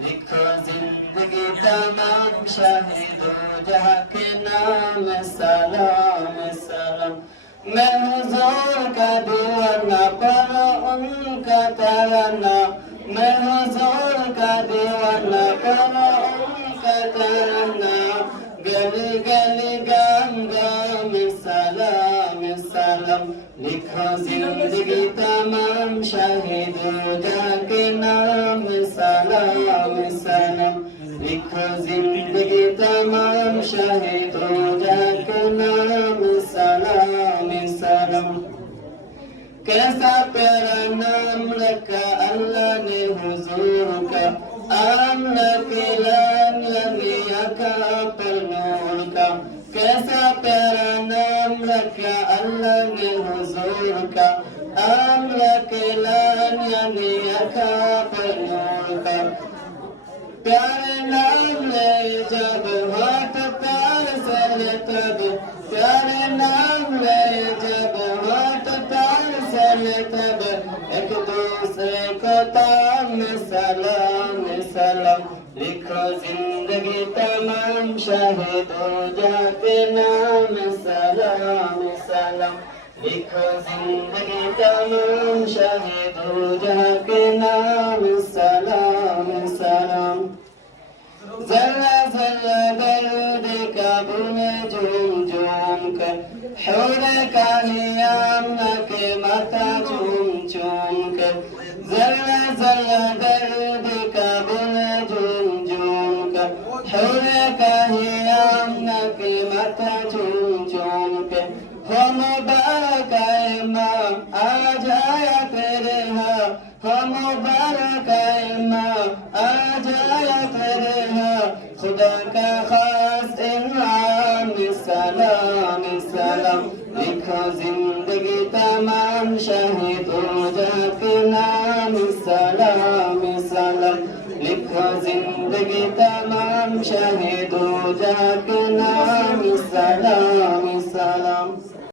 लिखो जिंदगी तमाम शहीदो जहाँ के नाम सलाम सलाम। मैं हुजूर का दीवाना पढ़ो उनका तराना, मैं हुजूर का दीवाना पढ़ो उनका तराना। गली गली गाम गाम सलाम सलाम। लिखो जिंदगी तमाम शहीदों जाके नाम सलाम सलाम। लिखो जिंदगी तमाम शहीदों जाके नाम सलाम सलाम। कैसा प्यारा नाम रखा अल्लाह ने हुजूर का, आम लगे लाम लगे आका पर नूर का। कैसा प्यारा नाम रखा अल्लाह ने हुजूर का, आम लगे लाम लगे आका पर नूर का। प्यारे नाम ले जब हाथ पैर चले तब, प्यारे नाम ले जब हाथ पैर चले तब, एक दूसरे को ताम सलाम सलाम। लिखो जिंदगी तमाम शहीदों जाके नाम सलाम सलाम। लिखो जिंदगी तमाम शहीदों जाके नाम सलाम सलाम। जरा जरा दर्द काबू में झूम झूम कर, हौले कानियाम के माथा झूम झूम कर। जरा जरा दर्द काबू में झूम झूम कर, हौले कानियाम के माथा झूम झूम कर। हो मुबारक इमाम आ जाया तेरे हाँ, हो मुबारक इमाम आ जाया तेरे हाँ। खुदा का खास इनाम सलाम सलाम। लिखो जिंदगी तमाम शहीदों जाके नाम सलाम सलाम। लिखो जिंदगी तमाम शहीदों जाके नाम